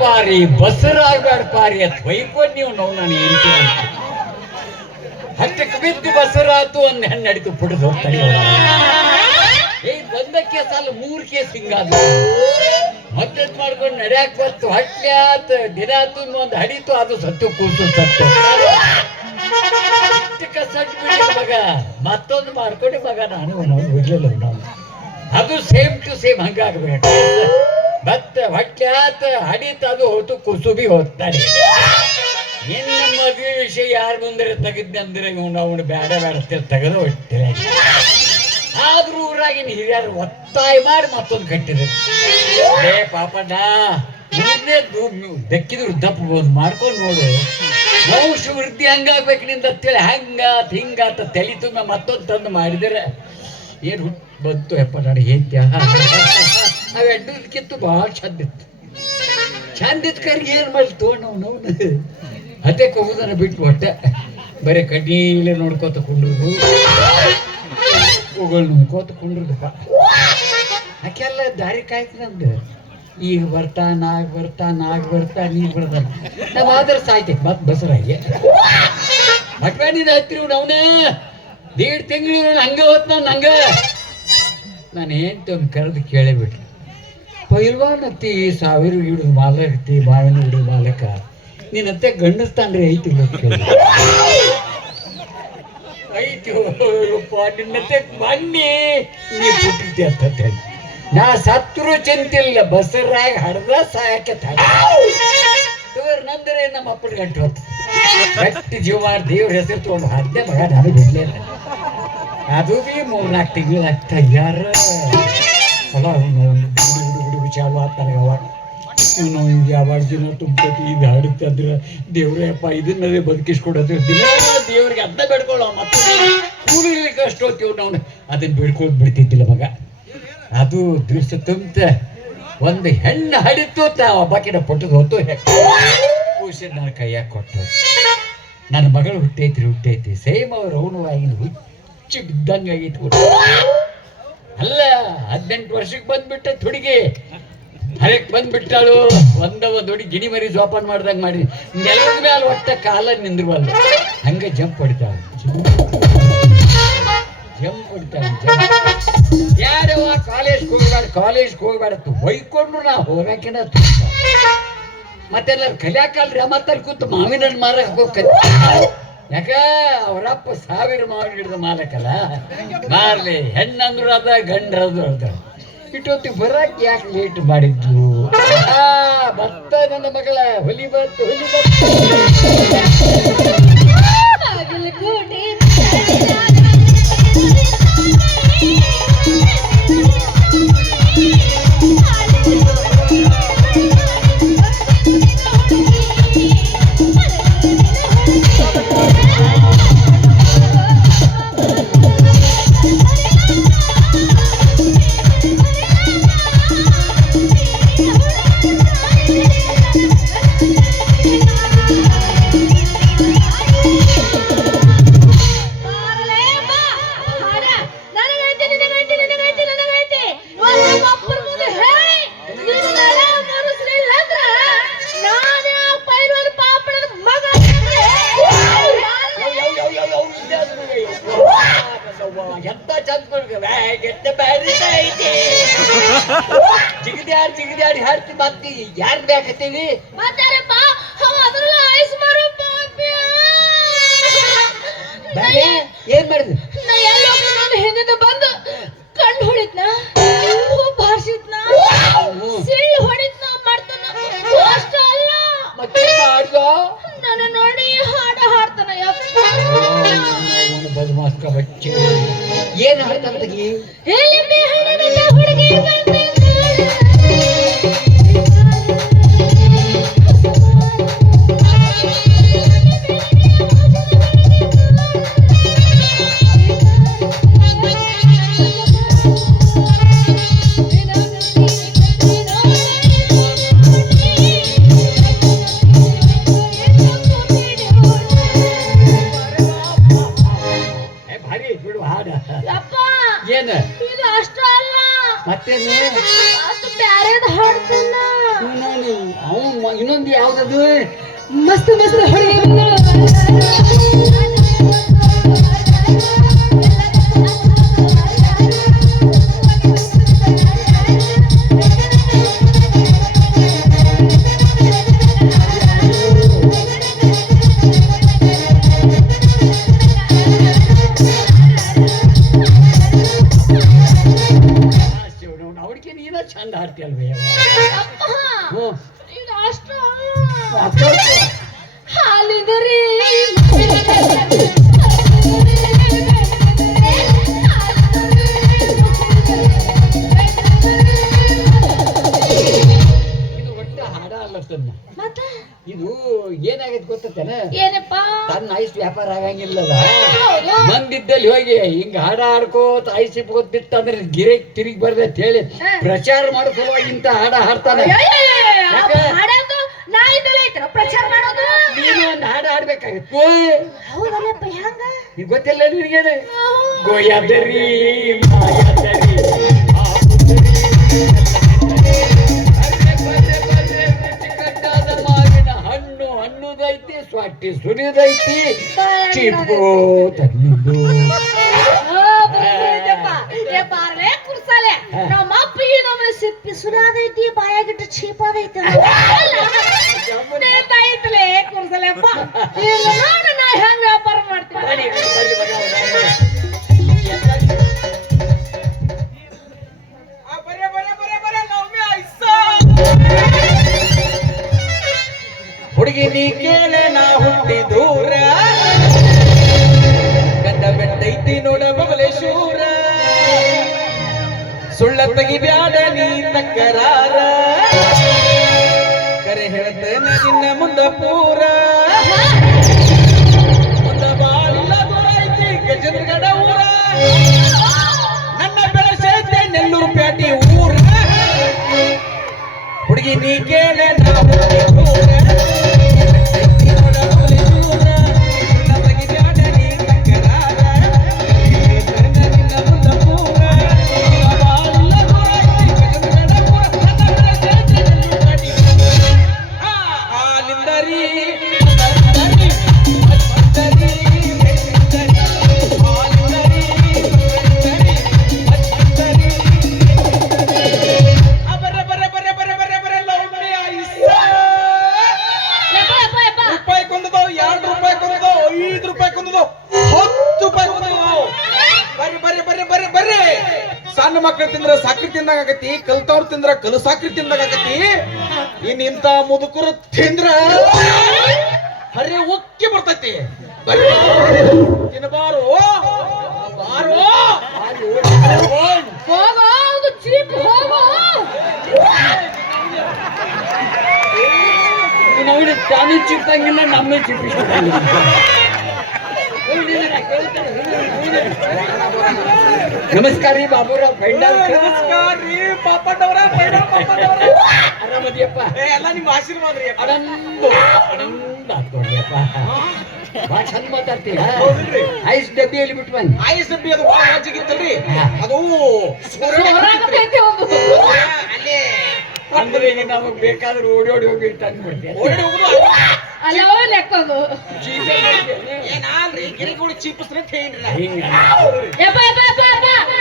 ಪಾರಿ ಬಸರಾಗ್ಬೇಡ ಪಾರಿ ಅಂತ ಹೊಯ್ಕೊಂಡು ನೀವು ನಾವು ನಾನು ಹೇಳ್ತೀನಿ. ಹತ್ತಕ್ಕೆ ಬಿದ್ದು ಬಸರಾತು ಒಂದು ಹೆಣ್ಣು ನಡೀತು ಪುಟದು ಹೋಗ್ತಾನೆ. ಒಂದ ಕೇಸ್ ಅಲ್ಲ 3 ಕೇಸ್ ಹಿಂಗಾದ ಮದ್ದತ್ ಮಾಡ್ಕೊಂಡು ನಡ್ಯಾಕ್ ಬಂತು. ಹಟ್ಲಿ ಆತ ದಿನ ಆತು ಒಂದು ಹಡಿತು, ಅದು ಸತ್ತು ಕೂತು ಸತ್ತು ಸಟ್ ಬಿಡಿ ಮಗ. ಮತ್ತೊಂದು ಮಾಡ್ಕೊಂಡು ಮಗ ನಾನು ನಾವು ಬಿಡ್ಲಿಲ್ಲ ನಾವು. ಅದು ಸೇಮ್ ಟು ಸೇಮ್ ಹಂಗಾಗ್ಬೇಕು. ಮತ್ತೆ ಹೊಟ್ಟೆ ಆತ ಹಡಿತು, ಅದು ಹೋತು ಕುಸುಬಿ ಹೋಗ್ತಾನೆ. ಇನ್ನು ಮದುವೆ ವಿಷಯ ಯಾರು ಮುಂದೆ ತೆಗೆದ್ದೆ ಅಂದ್ರೆ ನಾವು ಬೇಡ ಬೇಡ ತೆಗೆದು ಹೊಟ್ಟೆ. ಆದ್ರೂ ಊರಾಗಿನ ಹಿರಿಯರು ಒತ್ತಾಯ ಮಾಡಿ ಮತ್ತೊಂದು ಕಟ್ಟಿದ್ರು. ಏ ಪಾಪಣ್ಣ, ಮೂರನೇ ದಕ್ಕಿದ್ರು ದಪ್ಪ ಒಂದು ಮಾಡ್ಕೊಂಡು ನೋಡು, ವಂಶ ವೃದ್ಧಿ ಹಂಗಾಗ್ಬೇಕು ನಿಂದ ಅಂತೇಳಿ ಹಿಂಗಾತ ತಲೆ ತುಂಬ ಮತ್ತೊಂದು ತಂದು ಮಾಡಿದರೆ ಏನು ಹುಟ್ಟು ಬಂತು ಯಪ್ಪ ನನಗೆ ಹೇಳ್ತ್ಯಾ. ಅವು ಎಡ್ಡದಕ್ಕಿತ್ತು ಭಾಳ ಚಂದ ಇತ್ತು. ಚಂದ ಇತ್ತು ಕರ್ಗೆ ಏನು ಮಾಡ್ತು ನಾವು ಅದೇ ಹೋಗುದನ್ನ ಬಿಟ್ಟು ಹೊಟ್ಟೆ ಬರೀ ಕಡ್ಡಿಲೇ ನೋಡ್ಕೋತ ಕುಂಡ್ರದು, ಹೋಗೋಳು ನೋಡ್ಕೋತ ಕುಂಡ್ರದಪ್ಪ. ಆಕೆಲ್ಲ ದಾರಿ ಕಾಯ್ತು ನಮ್ದು. ಈಗ ಬರ್ತಾ ನಾಗ ಬರ್ತಾ ನೀರು ಬರ್ತಾನೆ. ನಾವು ಆದ್ರೆ ಸಾಯ್ತೈತೆ ಮತ್ತೆ ಬಸರಾಗಿ ಮಟ್ವಾಡಿದ ಹತ್ತಿರ ಅವನೇ 1.5 ತಿಂಗಳು ಹಂಗೆ ಹೋತ್ ನಾನು ನಾನು ಏನು ಒಂದು ಕರೆದು ಕೇಳೇಬಿಟ್ರಿ. ಪೈಲ್ವಾನತ್ತಿ 1000 ಹಿಡಿದು ಮಾಲಕತ್ತಿ, ಮಾವಿನ ಹಿಡಿದು ಮಾಲಕ ನೀನತ್ತೆ ಗಂಡಸ್ತಾನ್ರಿ ಐತಿ ಐತಿ ನಿನ್ನತ್ತೆ ಬನ್ನಿ ನೀ ಬಿಟ್ಟಿದ್ದೆ ಅಂತ ಹೇಳಿ. ನಾ ಸತ್ರು ಚಿಂತಿಲ್ಲ, ಬಸರಾಗ ಹಡ್ದ ಸಾಯಕ್ಕೆ ತೋರ್ ನಂದ್ರೆ ನಮ್ಮ ಅಪ್ಪನ ಗಂಟು ಹೊತ್ತು ಗಟ್ಟಿ ಜೀವ ದೇವ್ರ ಹೆಸರು ತೊಗೊಂಡು ಹದ್ದೆ ಮಗ ನಾನು ಬಿಡ್ಲಿಲ್ಲ. ಅದು ಬಿ 3-4 ತಿಂಗಳು ಆಗ್ತಾ ಯಾರ ಹೊಲ ಹುಡುಗ ಚಾಲು ಆತ ನನಗೆ ಅವಾಗ. ನಾವು ಹಿಂಗೆ ಯಾವಾಗ ದಿನ ತುಂಬಿ ಇದು ಹಾಡುತ್ತಂದ್ರೆ ದೇವ್ರೇ ಅಪ್ಪ ಇದನ್ನದೇ ಬದುಕಿಸ್ಕೊಡೋದು ದಿನ ದೇವ್ರಿಗೆ ಅರ್ಧ ಬೇಡ್ಕೊಳ್ಳೋ ಮತ್ತೆ ಕೂಲಿಗೆ ಅಷ್ಟು ಹೋಗ್ತೀವಿ ನಾವು. ಅದನ್ನು ಬೇಡ್ಕೊಂಡು ಬಿಡ್ತಿದ್ದಿಲ್ಲ ಮಗ. ಅದು ದಿವಸ ತುಂಬ ಒಂದು ಹೆಣ್ಣು ಹಡಿತು ಒಬ್ಬಾಕಿನ ಪುಟ್ಟದು ಹೊತ್ತು ಕೂಸಿ ನನ್ನ ಕೈಯಾಗ ಕೊಟ್ಟು ನನ್ನ ಮಗಳು ಹುಟ್ಟೈತಿ ಸೇಮ್ ಅವ್ರು ಅವನು ಹುಚ್ಚಿ ಬಿದ್ದಂಗೆ ಆಗೈತಿ. ಅಲ್ಲ 18 ವರ್ಷಕ್ಕೆ ಬಂದ್ಬಿಟ್ಟೆ ಹುಡುಗಿ, ಹರಕ್ಕೆ ಬಂದ್ಬಿಟ್ಟಾಳು. ಒಂದು ಹುಡುಗಿ ಗಿಣಿ ಮರಿ ಜೋಪಾನ ಮಾಡ್ದಂಗೆ ಮಾಡಿ ನೆಲದ ಮೇಲೆ ಒಟ್ಟ ಕಾಲ ನಿಂದ್ರವಲ್ಲ ಹಂಗೆ ಜಂಪ್ ಹೊಡಿತಾಳೆ. ಯಾರವ ಕಾಲೇಜ್ಗೆ ಹೋಗ್ಬೇಡತ್ತು ಹೊಯ್ಕೊಂಡ್ರು ನಾ ಹೋಗಾಕಿನ ಮತ್ತೆಲ್ಲ ಕಲಿಯಾಕಲ್ರಿ. ಮತ್ತೆ ಕೂತು ಮಾವಿನ ಮಾರಕ್ಕೆ ಹೋಗ್ತದೆ. ಯಾಕ ಅವರಪ್ಪ 1000 ಮಾವಿನ ಗಿಡದ ಮಾಲಕಲ್ಲ, ಮಾರ್ಲಿ ಹೆಣ್ಣಂದ್ರು ಅದ ಗಂಡ್ರದು ಅದ. ಇಟ್ಟೊತ್ತಿಗೆ ಬರಕ್ಕೆ ಯಾಕೆ ಲೇಟ್ ಮಾಡಿದ್ದು? ಬತ್ತ ನನ್ನ ಮಗಳ ಹೊಲಿ ಬತ್ತು. ಎಂತ ಜಿಗಿದಾಡಿ ಹಾಡ್ತಿ ಮತ್ತೆ ಯಾರು ಬೇಕತ್ತೀವಿ ಏನ್ ಮಾಡಿದ್ವಿ? ಹಿಂದಿನ ಬಂದು ಕಣ್ಣು ಹೊಡಿತ್ನ, ಬಾರ್ಸಿದ್ನ, ಸಿಳ್ಳು ಹೊಡಿತ್ನ ಮಾಡ್ತಾನ. ಅಷ್ಟ ಅಲ್ಲ ಮತ್ತೆ ನನ್ನ ನೋಡಿ ಹಾಡ ಹಾಡ್ತಾನ. ಬದಮಾಸ್ಕ ಬಚ್ಚಿ ಏನ್ ಹಾಡ್ತಾನಗಿ ಹುಡುಗಿ ಏನ ಇದು ಇನ್ನೊಂದು ಯಾವ್ದದು? ಮಸ್ತ್ ಮಸ್ತ್ ಹುಡುಗಿ ಅವ್ರಿಗೆ ನೀನ ಚಂದ ಹಾಡ್ತೀಯಲ್ವೇ? ಹ್ಞೂ ಇದು ಅಷ್ಟು ಹಾಲಿದರಿ ಇದು ಒಟ್ಟು ಹಾಡ ಅಲ್ಲತ್ತನ್ನ. ಮತ್ತ ಇದು ಏನಾಗೈತೆ ಗೊತ್ತೇನ? ಏನಪ್ಪಾ ತನ್ನ ಐಸ್ ವ್ಯಾಪಾರ ಆಗಂಗಿಲ್ಲದ. ಹೌದು. ಮಂದಿದ್ದಲ್ಲಿ ಹೋಗಿ ಹಿಂಗ ಹಾಡ ಹಾಡ್ಕೋತ ಐಸ್ ಇಪ್ಕೋತ್ ಬಿತ್ತಂದ್ರೆ ಗಿರೇಕ್ ತಿರುಗಿ ಬರ್ದೆ ಅಂತ ಹೇಳಿ ಪ್ರಚಾರ ಮಾಡೋ ಸಲುವಾಗಿ ಇಂತ ಹಾಡ ಹಾಡ್ತಾನೆ. ಯಾಕೆ? ಹಾಡೋದು ನಾ ಇದ್ದಲ್ಲ ಐತರ ಪ್ರಚಾರ ಮಾಡೋದು. ನೀನು ಒಂದು ಹಾಡ ಹಾಡ್ಬೇಕಾಗಿತ್ತು. ಹೌದಲ್ಲಪ್ಪ ಹೆಂಗ? ಈಗ ಗೊತ್ತಿಲ್ಲ ನಿನಗೇನೆ? ಗೋಯಾದರಿ ಮಾಯಾದರಿ ಕಟ್ಟಾದ ಮಾವಿನ ಹಣ್ಣು ಹಣ್ಣುದೈತಿ, ಸ್ವಾಟಿ ಸುರಿದೈತಿ, ಚಿಪ್ಕೋತ ನಿಂದು. ಬಾರ್ಲೆ ಕುರ್ಸಾಲೆ ನಮ್ಮ ಅಪ್ಪಿಗೆ ನಮ್ಮನೆ ಸಿಪ್ಪಿ ಸುರಾದೈತಿ, ಬಾಯಾಗಿಟ್ಟು ಚೀಪಾದೈತಿ ಐತಲೇ ಕುರ್ಸಲೆಪ್ಪ. ಈಗ ನೋಡು ನಾ ಹೆಂಗ್ ವ್ಯಾಪಾರ ಮಾಡ್ತೀನಿ. ಬನ್ನಿ, ಬನ್ನಿ ಮಗ, ಹುಡುಗಿ ನೀ ಕೇಳ ನಾ ಹುಟ್ಟಿ ದೂರ, ಗಂಡ ಬೆಟ್ಟೈತಿ ನೋಡ ಬಬಲೇಶೂರ, ಸುಳ್ಳ ತಗಿ ಬ್ಯಾಡ ನೀ ತಕ್ಕರಾರ, ಕರೆ ಹೇಳ್ತೇನೆ ನಿನ್ನ ಮುಂದ ಪೂರ, ಮುಂದ ಬಾಳಿಲ್ಲ ದೂರ ಐತಿ ಗಜೇಂದ್ರಗಡ ಊರ, ನನ್ನ ಬೆಳೆಸೈತೆ ನೆಲ್ಲೂರು ಪ್ಯಾಟಿ ಊರ, ಹುಡುಗಿ ನೀ ಕೇಳ ನಾ ಹುಟ್ಟಿ ದೂರ, ಸಣ್ಣ ಮಕ್ಕಳು ತಿಂದ್ರ ಸಾಕ್ರಿ ತಿಂದಾಗ ಆಗತಿ, ಕಲ್ತವ್ರು ತಿಂದ್ರ ಕಲು ಸಾಕ್ರಿ ತಿಂದಾಗ ಆಗತಿ. ಇಂತ ಮುದುಕರು ತಿಂದ್ರ ಹರಿ ಉಕ್ಕಿ ಬರ್ತೈತಿ. ತಿನ್ನಬಾರು ಬಾರು ಹೋಗೋ ಚೀಪ್ ಹೋಗೋ. ನೋಡಿ ತಾನು ಚಿಪ್ಪಂಗಿಲ್ಲ, ನಮ್ಮ ಚಿಪ್ಪಿಸ್ಕೊಂಡಂಗಿಲ್ಲ. ನಮಸ್ಕಾರ ರೀ ಬಾಬುರಾವ್ ಫೈಂಡಲ್. ನಮಸ್ಕಾರ ರೀ ಪಾಪಣ್ಣವರ, ಆರಾಮದಿಯಪ್ಪ? ಎಲ್ಲ ನಿಮ್ಮ ಆಶೀರ್ವಾದ ರೀ. ಅಡಂದು ಅಡಂದು ಹಾಕ್ಕೊಂಡ್ರಿಯಪ್ಪ, ಭಾಳ ಚಂದ ಮಾತಾಡ್ತೀಯ. ಹೌದಿಲ್ರಿ? ಐಸ್ ಡಬ್ಬಿಯಲ್ಲಿ ಬಿಟ್ಟು ಬಂದು ಆಯ್ಸ್ ಡಬ್ಬಿ ಅದು ಭಾಳ ವಾಜಿಗಿತ್ತಲ್ರಿ, ಅದು ಹೊರಾಗತೈತಿ ಒಂದು. ಅಲ್ಲೇ ಅಂದ್ರೆ ಈಗ ನಮಗ್ ಬೇಕಾದ್ರೆ ಓಡಿ ಹೋಗಿ ತಂದ್ಬಿಡ್ತೇನೆ. ಓಡಿ ಹೋಗುದು ಅಲ್ಲೋ ಲೆಕ್ಕೋದು. ಏನಾಲ್ರಿ ಗಿರಿಗಳು ಚೀಪಿಸ್ರಿ ಅಂತ ಹೇಳಿಲ್ಲ. ಹಿಂಗ ಯಪ್ಪ ಯಪ್ಪ ಯಪ್ಪ ಯಪ್ಪ.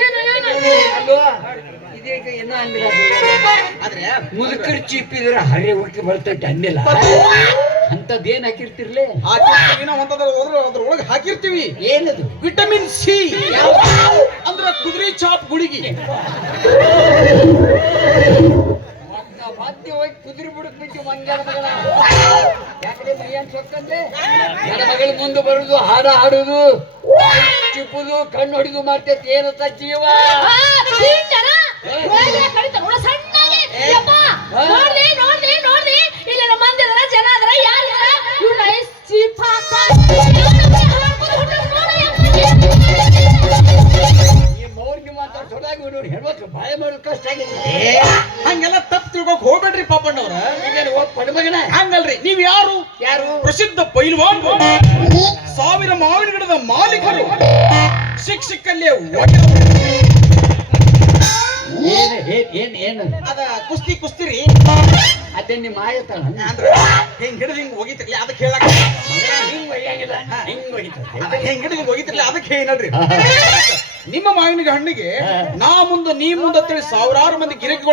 ಏನು ಏನು ಅಲ್ವಾ? ಇದೀಗ ಏನೋ ಅಂದ್ರೆ ಆದ್ರೆ ಮುದುಕರ್ ಚೀಪಿದ್ರ ಹರಿ ಹುಟ್ಟಿ ಬರ್ತೈತೆ ಅಂದಿಲ್ಲ. ಅಂತದೇನ್ ಹಾಕಿರ್ತಿರ್ಲಿ? ಆ ಚಿಪ್ಪಿನ ಅದ್ರೊಳಗೆ ಹಾಕಿರ್ತೀವಿ ಏನದು? ವಿಟಮಿನ್ ಸಿ, ಅಂದ್ರ ಕುದುರೆ ಚಾಪ್ ಗುಳಿಗಿ. ಮತ್ತೆ ಹೋಗಿ ಕುದುರೆ ಬಿಡಕ್ ಬಿಟ್ಟು ಮಂಗ್ಯಾರ ಮಗಳ ಯಾಕಡೆ ಮೈಯನ್ ಸೊಕ್ಕಂದೆ ನನ್ನ ಮಗಳ ಮುಂದೆ ಬರುದು, ಹಾಡ ಹಾಡುದು, ಚಿಪ್ಪುದು, ಕಣ್ಣು ಹೊಡಿದು ಮಾಡ್ತೈತಿ. ಏನತ್ತ ಜೀವ? ನೋಡ್ರಿ ಇಲ್ಲಿ ನಮ್ಮ ಮಂದಿ ಅದರ ಜನ ಅದರ ಯಾರು ಇವ್ನ ಚೀಪ್ ಈ ಮೌರ್ಗೆ ಮಾತಾಡ್ಸೋದಾಗಿ ನೋಡಿ ಹೆಣ್ಮಕ್ಳು ಬಾಯ ಮಾಡೋದು ಕಷ್ಟ ಆಗಿದೆ. ಹಂಗೆಲ್ಲ ತಪ್ಪು ತಿಳ್ಕೊಕ್ ಹೋಗ್ಬೇಡ್ರಿ ಪಾಪಣ್ಣವ್ರ. ಈಗೇನು ಹೋಗ್ ಪಡಮಗನ? ಹಂಗಲ್ರಿ, ನೀವ್ ಯಾರು? ಯಾರು? ಪ್ರಸಿದ್ಧ ಪೈಲ್ವಾನ್, 1000 ಮಾವಿನ ಗಿಡದ ಮಾಲೀಕರು, ಸಿಕ್ಕಲ್ಲೇ ಏನು ಅದ ಕುಸ್ತಿ ಕುಸ್ತಿರಿ ಅದೇ ನಿಮ್ಮ ಆಗತ್ತಲ್ಲ ಅಂದ್ರ ಹಿಂಗ್ ಹಿಡಿದು ಹಿಂಗ್ ಹೋಗಿತಿರ್ಲಿ ಅದಕ್ಕೆ ಹೇಳಕ್ ಹಿಂಗ್ ಒಯ್ಯಂಗಿಲ್ಲ ಹಿಂಗ್ ಒಯ್ತಾರೆ ಹಿಂಗ್ ಹಿಡಿದು ಹಿಂಗ್ ಹೋಗಿತಿರ್ಲಿ ಅದಕ್ಕೆ ಏನಲ್ರಿ ನಿಮ್ಮ ಮಾವಿನ ಹಣ್ಣಿಗೆ ನಾ ಮುಂದೆ ನೀ ಮುಂದೆ ಅಂತೇಳಿ ಸಾವಿರಾರು ಮಂದಿ ಗಿರಾಕಿಗಳು